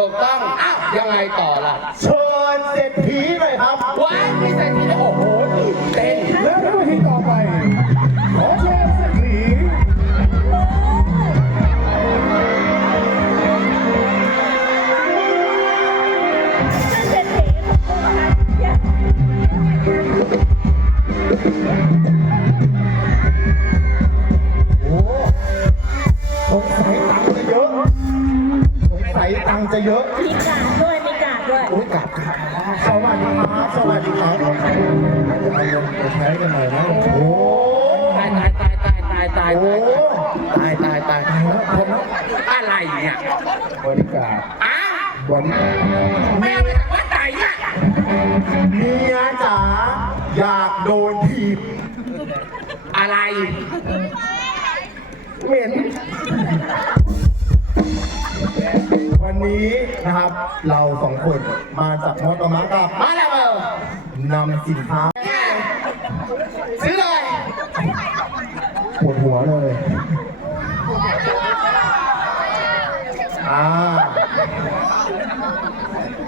ถูกต้องอยังไงต่อล่ะชนเสร็จจะเยอะมีกาดด้วยมีกาดด้วยโอ้ยกาดครับสวัสดีครับสวัสดีครับาลงไปใช้กันหน่ยนะโอ้ตายตายตายตายตายตายโอ้ตายตายตายแล้วผมอะไรเนี่ยบริกาดอ้าวบริกาดแต่ว่าตายเนี่ย เมียจ๋าอยากโดนถีบอะไร เหม็นนี้นะครับเราสองคนมาจากมอตอมากับ มาแล้วนำสินค้าซื้อเลยปวดหัวเลย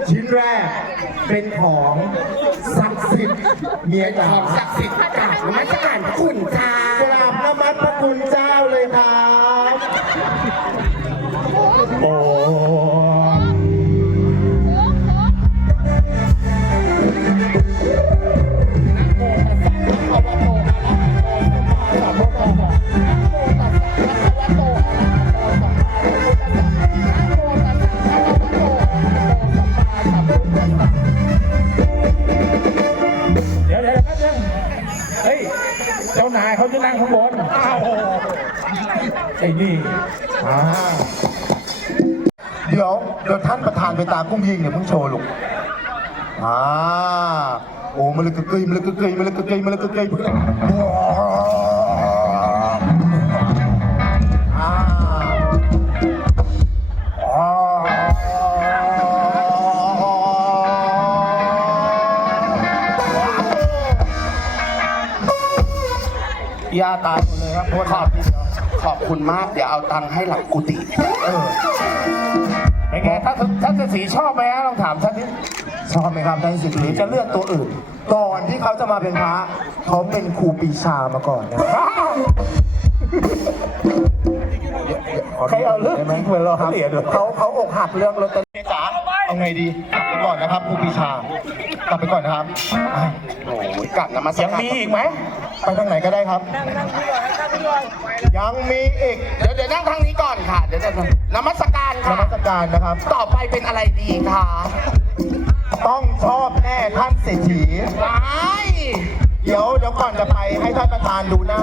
ชิ้นแรก เป็นของศักดิ์สิทธิ์เมียจ๋าศักดิ์สิทธิ์กับมัจจานคุณจ้ากราบนมัดพระคุณเจ้าเลยครับ โอ้ไอ้นี่เดี๋ยวเดี๋ยวท่านประธานไปตามกุ้งยิงเนี่ยเพิ่งโชว์หลูกอ่าโอ้มาเลยกรึ่งมาเลยกรึ่งมาเลยกเกงมาเลยกึ่งยาตายหมดเลยครับเพราะขาดที่ขอบคุณมากเดี๋ยวเอาตังค์ให้หลักกุฏิเออเป็นไงท่าถ้าจะสีชอบไหมฮะลองถามท่านนิดชอบไหมครับท่านสิหรือจะเลือกตัวอื่น ก่อนที่เขาจะมาเป็นพระเขาเป็นครูปีชามาก่อนนะใครเอาเรื่องไหมเหมือนเราเหรียญเขาเขาอกหักเรื่องรถตี๋จ๋าเอาไงดีกไปก่อนนะครับครูปีชากลับไปก่อนนะครับโอ้ยกลับนะมาสักยงมีอีกไหมไปทางไหนก็ได้ครับ ยังมีอีก เดี๋ยวเดี๋ยวนั่งทางนี้ก่อนค่ะ เดี๋ยวจะน้ำมัสการค่ะน้ำมัสการนะครับ ต่อไปเป็นอะไรดีคะ ต้องชอบแน่ท่านเศรษฐีไปเดี๋ยวเดี๋ยวก่อนจะไปให้ท่านประธานดูหน้า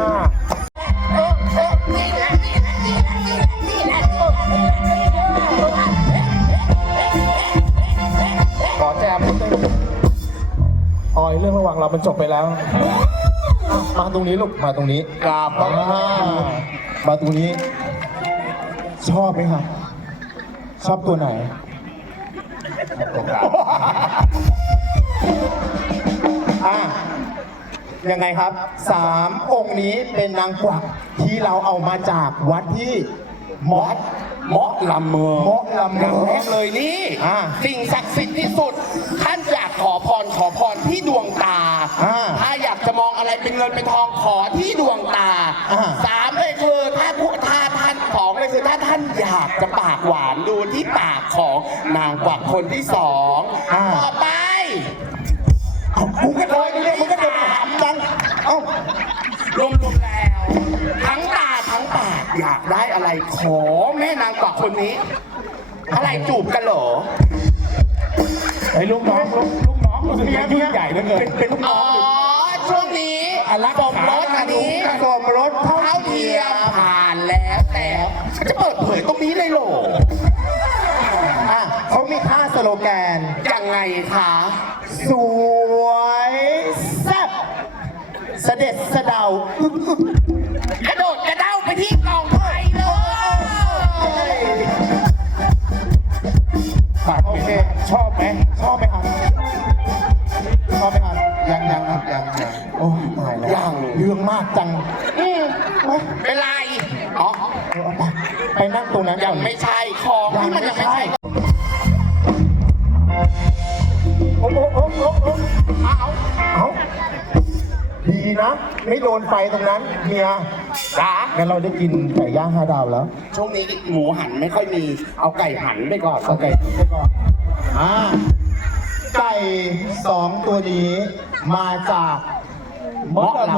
ขอแจมออย เรื่องระหว่างเรามันจบไปแล้วมาตรงนี้ลูกมาตรงนี้กราบมามาตรงนี้ ชอบไหมครับ ชอบตัวไหนยังไงครับสามองค์นี้เป็นนางกวักที่เราเอามาจากวัดที่มอสมอสลำเมืองมอสลำเมืองเลยนี่สิ่งศักดิ์สิทธิ์ที่สุดท่านเป็นทองขอที่ดวงตาสามเลยคือถ้าพวกท่าท่านสองเลยคือถ้าท่านอยากจะปากหวานดูที่ปากของนางกวักคนที่สองต่อไปมึก็เลยดูดิมึงก็ถามกันเอ้มตัวแล้ว ทั้งตาทั้งปากอยากได้อะไรขอแม่นางกว่าคนนี้อะไรจูบกันเหรอไอ้ลูกน้องลูกน้องมันยิ่งใหญ่เหลืเกิเป็นลูกน้องอ๋อช่วงนี้ล้วฟอมรถอันนี้ฟอมรถเท่าเทียมผ่านแล้วแต่จะเปิดเผยตรงนี้เลยหรออ่ะเขามีค่าสโลแกน ยังไงคะสวยแซ่บเสด็จเสดากระโดดกระเด้าไปที่กองโอ้ตายแล้ยางเลยเรื่องมากจังอืมไม่เป็นไรอ๋อไปนั่งตรงนั้นยังไม่ใช่ ของที่มันยังไม่ใช่ โอ้โหโอ้โหเอาเอาดีนะ ไม่โดนไฟตรงนั้นเมียจ้างั้นเราได้กินไก่ย่างห้าดาวแล้ว ช่วงนี้หมูหันไม่ค่อยมี เอาไก่หันไปก่อนเอาไก่ไปก่อนอ่าไก่สองตัวนี้มาจากมอกลาม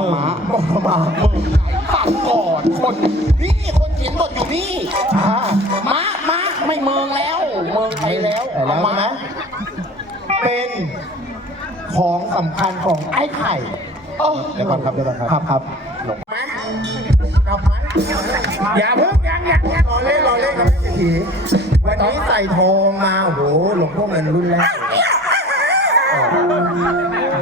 ะมาเมืองไั่ก่อนคนนี่คนเขียนบทอยู่นี่มามาไม่เมืองแล้ว เมืองไทยแล้วเอามาเป็นของสำคัญของไอ้ไข่เดี๋ยวครับเดี๋ยวครับครับครับหลงมากับมาอย่าพูดยังยังรอเล่นรอเล่นกับพี่วันนี้ใส่ทองมาโอ้โหหลงพวกเงินรุ่นแรก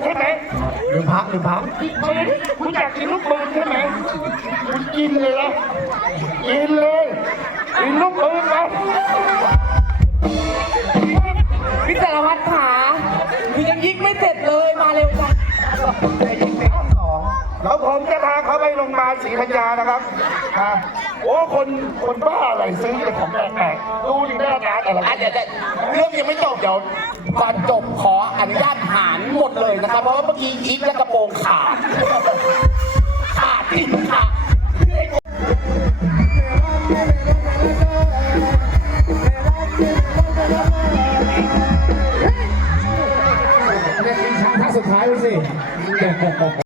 ใช่ไหมลืมพักลืมพัก คุณอยากกินลูกบอลใช่ไหม คุณกินเลยละกินเลย กินลูกบอลไปพี่สารวัตรขาคือยังยิ้มไม่เสร็จเลย มาเร็วจังาสีธัญญานะครับ โอ้ คน คนบ้าอะไรซื้อแต่ของแปลกๆดูดีหน้าตาอะไรเรื่องยังไม่จบเดี๋ยวก่อนจบขออนุญาตหานหมดเลยนะครับ เพราะว่าเมื่อกี้ยิ้มและกระโปรงขาด ขาดที่ขาดเป็นครั้งสุดท้ายสิ